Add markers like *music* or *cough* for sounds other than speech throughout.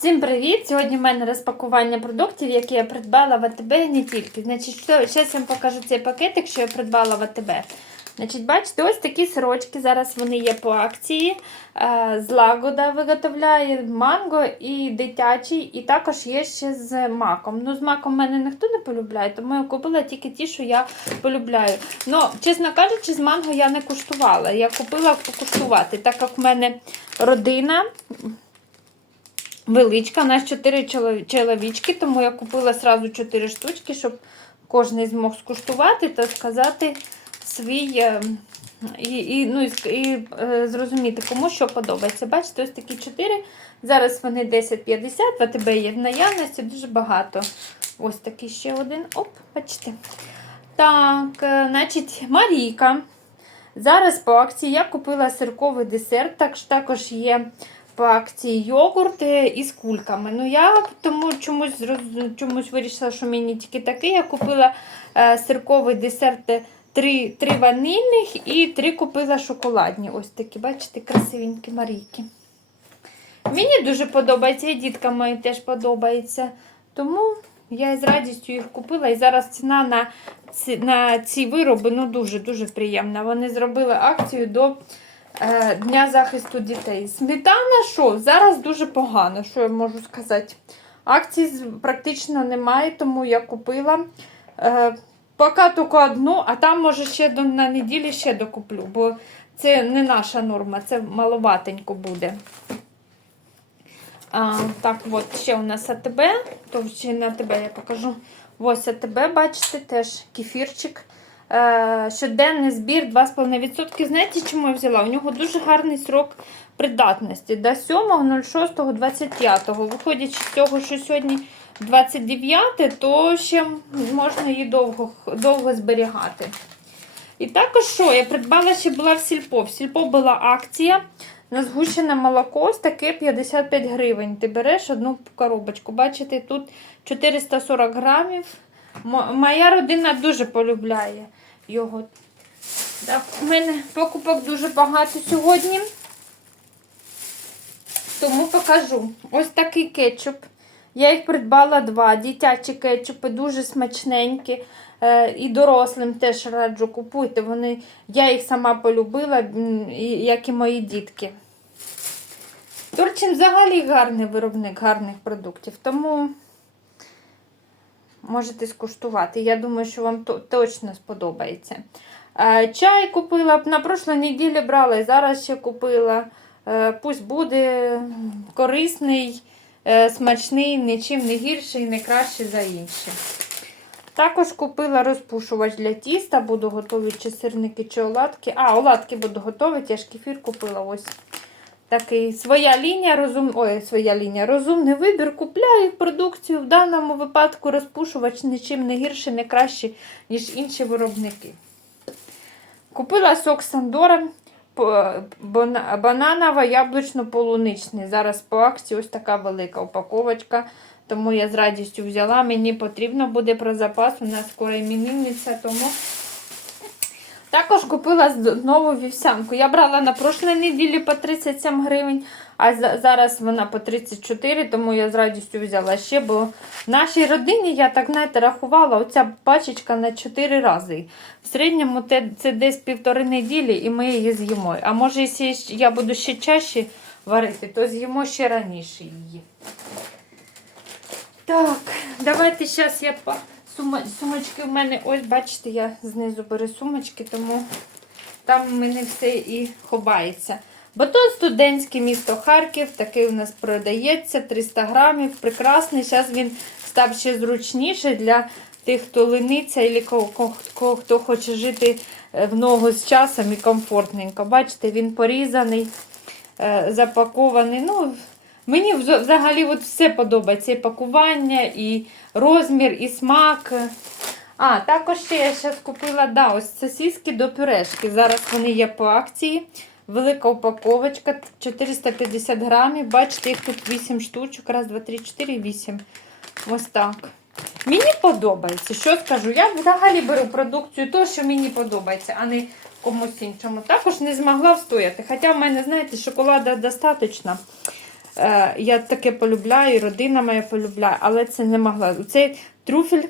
Всім привіт! Сьогодні в мене розпакування продуктів, які я придбала в АТБ і не тільки. Значить, що, зараз я вам покажу цей пакетик, що я придбала в АТБ. Значить, бачите, ось такі сирочки. Зараз вони є по акції. Е, З лагода виготовляє манго і дитячий, і також є ще з маком. Ну, з маком в мене ніхто не полюбляє, тому я купила тільки ті, що я полюбляю. Ну, чесно кажучи, з манго я не куштувала. Я купила покуштувати, так як в мене родина. Величка, у нас 4 чоловічки, тому я купила сразу 4 штучки, щоб кожен змог скуштувати та сказати свій е, і, і, ну, і, і е, зрозуміти, кому що подобається. Бачите, ось такі 4. Зараз вони 10,50, в АТБ є в наявності, дуже багато. Ось такий ще один. Оп, бачите. Так, е, значить, Марійка. Зараз по акції я купила сирковий десерт, так, також є по акції йогурт е, із кульками. Ну, я тому чомусь чомусь вирішила, що мені тільки такий. Я купила е, сирковий десерт, е, три, три ванильних і три купила шоколадні. Ось такі, бачите, красивенькі марійки. Мені дуже подобається, і діткам моїм теж подобається. Тому я з радістю їх купила. І зараз ціна на ці, на ці вироби ну, дуже-дуже приємна. Вони зробили акцію до Дня захисту дітей. Сметана що? Зараз дуже погано, що я можу сказати. Акцій практично немає, тому я купила. Е, поки тільки одну, а там, може, ще до, на неділі ще докуплю, бо це не наша норма, це маловатенько буде. А, так, от ще у нас АТБ, то ще на АТБ я покажу. Ось АТБ, бачите, теж кефірчик. Е, щоденний збір 2,5%. Знаєте, чому я взяла? У нього дуже гарний срок придатності. До 7.06.25. Виходячи з того, що сьогодні 29, то ще можна її довго, довго зберігати. І також що? Я придбала ще була в Сільпо. В Сільпо була акція. На згущене молоко ось таке 55 гривень. Ти береш одну коробочку. Бачите, тут 440 грамів. Моя родина дуже полюбляє його. Так, у мене покупок дуже багато сьогодні. Тому покажу. Ось такий кетчуп. Я їх придбала два. Дитячі кетчупи дуже смачненькі. Е, І дорослим теж раджу купуйте. Вони, я їх сама полюбила, як і мої дітки. Турчин взагалі гарний виробник гарних продуктів. Тому можете скуштувати. Я думаю, що вам точно сподобається. Е, Чай купила, на прошлій неділі брала і зараз ще купила. Е, Пусть буде корисний, е, смачний, нічим не гірший, не кращий за інші. Також купила розпушувач для тіста, буду готувати чи сирники, чи оладки. А, оладки буду готувати, я ж кефір купила ось такий. Своя лінія, розум... Ой, своя лінія, розумний вибір. Купляю продукцію. В даному випадку розпушувач нічим не гірший, не кращий, ніж інші виробники. Купила сок Сандора по- бананово-яблучно-полуничний. Зараз по акції ось така велика упаковочка. Тому я з радістю взяла. Мені потрібно буде про запас. У нас скоро іменинниця, тому також купила нову вівсянку. Я брала на прошлій неділі по 37 гривень, а зараз вона по 34, тому я з радістю взяла ще, бо в нашій родині я так знаєте, рахувала оця пачечка на 4 рази. В середньому це десь півтори неділі і ми її з'їмо. А може, якщо я буду ще чаще варити, то з'їмо ще раніше її. Так, давайте зараз я сумочки в мене, ось бачите, я знизу беру сумочки, тому там в мене все і ховається. Батон студентське місто Харків, такий у нас продається 300 грамів, прекрасний. Зараз він став ще зручніше для тих, хто лениться, кого- хто хоче жити е, в ногу з часом і комфортненько. Бачите, він порізаний, е, запакований. Ну, Мені взагалі от все подобається. І пакування, і розмір, і смак. А, також ще я зараз купила да, ось сосиски до пюрешки. Зараз вони є по акції. Велика упаковочка 450 грамів. Бачите, їх тут 8 штучок. Раз, два, три, чотири, вісім. Ось так. Мені подобається. Що скажу? Я взагалі беру продукцію, то, що мені подобається, а не комусь іншому. Також не змогла встояти. Хоча в мене, знаєте, шоколада достатньо. Е, я таке полюбляю, і родина моя полюбляє, але це не могла. Цей трюфель,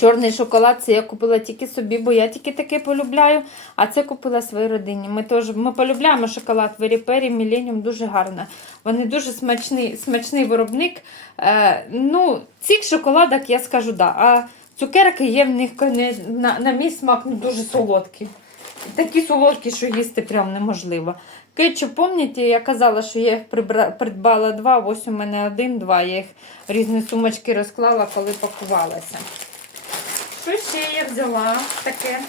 чорний шоколад, це я купила тільки собі, бо я тільки таке полюбляю. А це купила своїй родині. Ми теж ми полюбляємо шоколад Веріпері, Міленіум дуже гарно. Вони дуже смачний, смачний виробник. Е, ну, цих шоколадок я скажу да. А цукерки є в них на, на мій смак ну, дуже солодкі. Такі солодкі, що їсти прям неможливо. Кетчуп, пам'ятаєте, я казала, що я їх придбала два, ось у мене один-два. Я їх різні сумочки розклала, коли пакувалася. Що ще я взяла таке?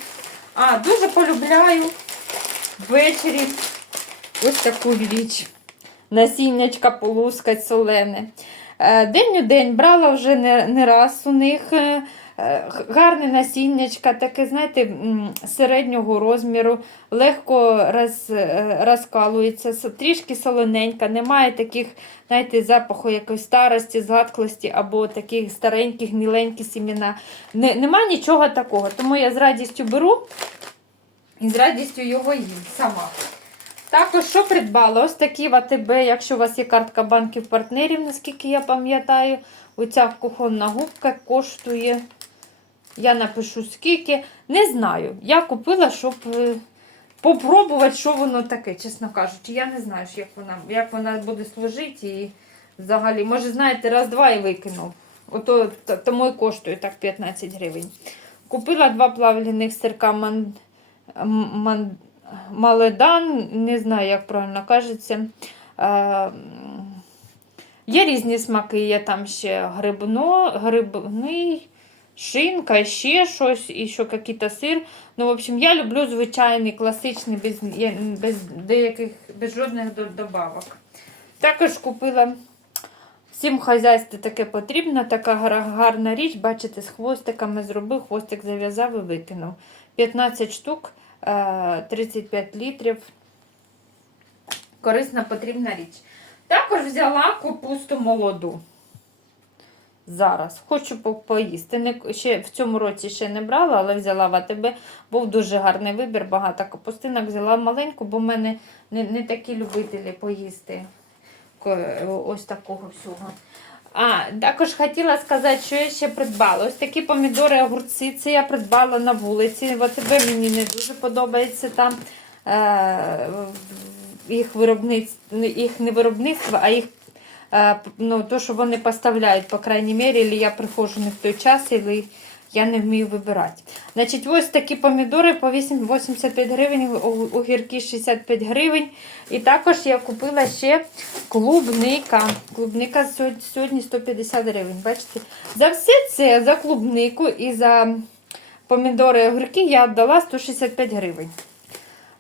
А, дуже полюбляю ввечері ось таку річ. Насіннячка полускать солене. Е, День у день брала вже не, не раз у них. е, е, Гарне насіннячка, таке, знаєте, середнього розміру, легко роз, розкалується, трішки солоненька, немає таких, знаєте, запаху якоїсь старості, згадклості або таких стареньких, гніленьких сімена. Не, нема нічого такого. Тому я з радістю беру і з радістю його їм сама. Також, що придбала? Ось такі в АТБ, якщо у вас є картка банків партнерів, наскільки я пам'ятаю, оця кухонна губка коштує. Я напишу скільки. Не знаю. Я купила, щоб е, попробувати, що воно таке, чесно кажучи. Я не знаю, як вона, як вона буде служити. І взагалі, може, знаєте, раз-два і викинув. Ото тому і коштує так 15 гривень. Купила два плавляних сирка ман, ман, Маледан, не знаю, як правильно кажеться. Е, Є різні смаки, є там ще грибно, грибний, шинка, ще щось, і ще якийсь сир. Ну, в общем, я люблю звичайний, класичний, без, без деяких, без жодних добавок. Також купила всім хазяйстві таке потрібно, така гарна річ, бачите, з хвостиками зробив, хвостик зав'язав і викинув. 15 штук, 35 літрів. Корисна потрібна річ. Також взяла капусту молоду. Зараз. Хочу по- поїсти. Не, ще в цьому році ще не брала, але взяла в АТБ. Був дуже гарний вибір, багато капустинок. Взяла маленьку, бо в мене не, не такі любителі поїсти ось такого всього. А, також хотіла сказати, що я ще придбала. Ось такі помідори, огурці. Це я придбала на вулиці. От мені не дуже подобається там е, їх виробництво, їх не виробництво, а їх е, ну, то, що вони поставляють, по крайній мірі, або я приходжу не в той час, або я не вмію вибирати. Значить, ось такі помідори по 8 85 гривень, огірки 65 гривень. І також я купила ще клубника. Клубника сьогодні- сьогодні 150 гривень. Бачите? За все це, за клубнику і за помідори огірки я віддала 165 гривень.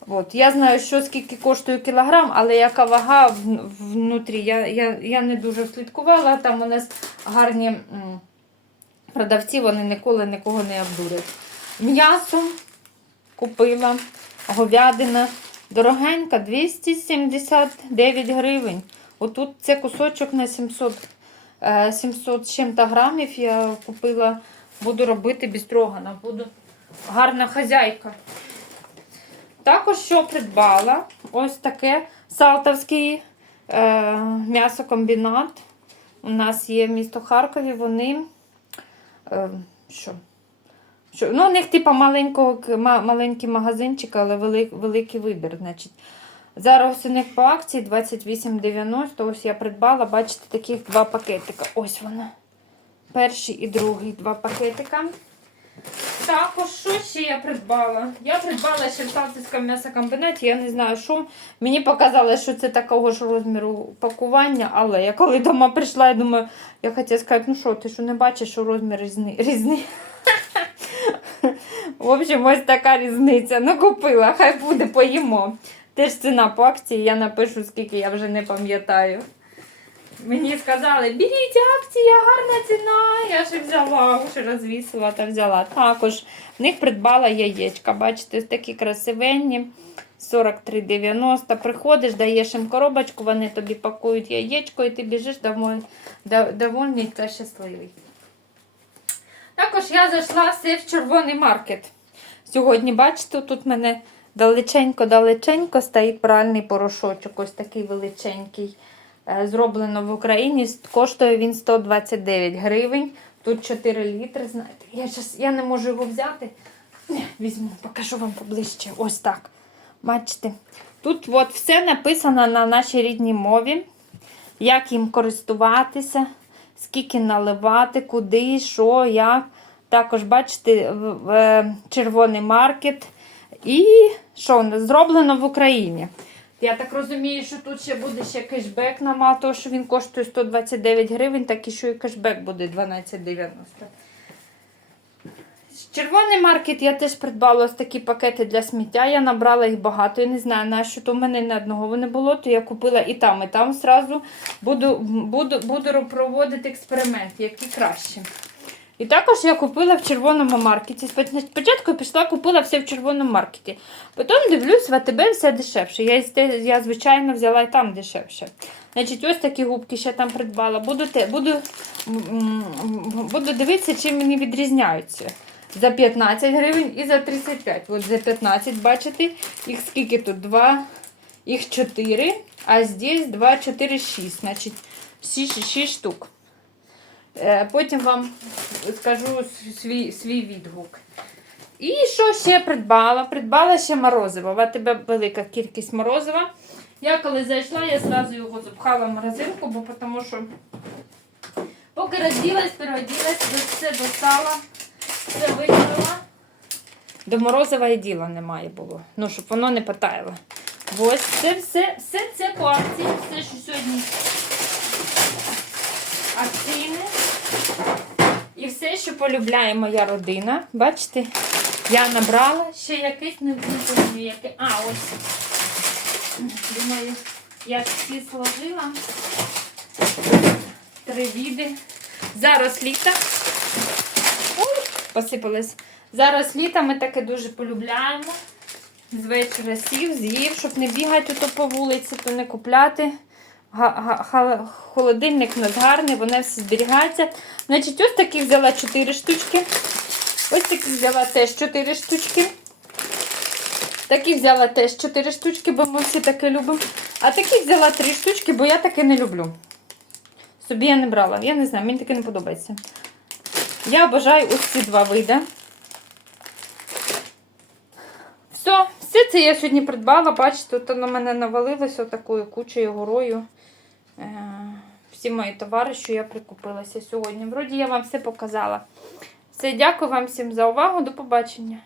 От. Я знаю, що скільки коштує кілограм, але яка вага внутрі, я, я, я не дуже слідкувала. Там у нас гарні продавці, вони ніколи нікого не обдурять. М'ясо купила, говядина. Дорогенька, 279 гривень. Отут це кусочок на 700, е, 700 чим-то грамів я купила, буду робити бістрогана, буду гарна хазяйка. Також що придбала? Ось таке Салтовський е, м'ясокомбінат. У нас є місто Харкові, вони. Е, що? Що? Ну, у них типу маленького, маленький магазинчик, але велик, великий вибір. Значить. Зараз у них по акції 28,90. Ось я придбала, бачите, таких два пакетика. Ось вона. Перший і другий два пакетика. Також, що ще я придбала? Я придбала ще в Салтівському м'ясокомбінаті, я не знаю, що. Мені показали, що це такого ж розміру пакування, але я коли дома прийшла, я думаю, я хотіла сказати, ну що, ти що не бачиш, що розмір різний? *laughs* В общем, ось така різниця. Ну, купила, хай буде, поїмо. Теж ціна по акції, я напишу, скільки я вже не пам'ятаю. Мені сказали, беріть акція, гарна ціна. Я ж взяла, вже розвісила та взяла. Також в них придбала яєчка. Бачите, такі красивенні. 43,90. Приходиш, даєш їм коробочку, вони тобі пакують яєчко, і ти біжиш домой, довольний та щасливий. Також я зайшла все в червоний маркет. Сьогодні, бачите, тут в мене далеченько-далеченько стоїть пральний порошочок, ось такий величенький. Е, Зроблено в Україні. Коштує він 129 гривень. Тут 4 літри. Знаєте, я, щас, я не можу його взяти. Візьму, покажу вам поближче. Ось так. Бачите? Тут от все написано на нашій рідній мові. Як їм користуватися, скільки наливати, куди, що, як. Також, бачите, е, червоний маркет. І що зроблено в Україні. Я так розумію, що тут ще буде ще кешбек на то, що він коштує 129 гривень, так і що і кешбек буде 12,90. Червоний маркет я теж придбала ось такі пакети для сміття. Я набрала їх багато. Я не знаю, на що то в мене не одного не було, то я купила і там, і там зразу буду, буду, буду проводити експеримент, які краще. І також я купила в червоному маркеті. Спочатку пішла, купила все в червоному маркеті. Потім дивлюсь, в АТБ все дешевше. Я, я звичайно, взяла і там дешевше. Значить, ось такі губки ще там придбала. Буду, буду, буду дивитися, чим вони відрізняються. За 15 гривень і за 35. От за 15, бачите, їх скільки тут? 2, їх 4, а здесь 2, 4, 6. Значить, 6, 6 штук. Е, Потім вам скажу свій, свій відгук. І що ще придбала? Придбала ще морозиво. У тебе велика кількість морозива. Я коли зайшла, я одразу його запхала в морозилку, бо тому що поки розділась, переоділась, все достала, все виклала. До морозива і діла немає було. Ну, щоб воно не потаяло. Ось це все, все це по акції, все, що сьогодні акційне. Все, що полюбляє моя родина. Бачите, я набрала ще якесь не яке. А, ось. Думаю, я всі сложила. Три віди. Зараз літо. Ой, посипалось. Зараз літо ми таке дуже полюбляємо. З вечора сів, з'їв, щоб не бігати по вулиці, то не купляти. Холодильник у нас гарний, воно все зберігається. Значить, ось таких взяла 4 штучки. Ось таких взяла теж 4 штучки. Такі взяла теж 4 штучки, бо ми всі таке любимо. А таких взяла 3 штучки, бо я таке не люблю. Собі я не брала. Я не знаю, мені таке не подобається. Я обожаю ось ці два види. Все, все це я сьогодні придбала. Бачите, тут на мене навалилося такою кучею горою. Е, Всі мої товари, що я прикупилася сьогодні. Вроді я вам все показала. Все, дякую вам всім за увагу. До побачення.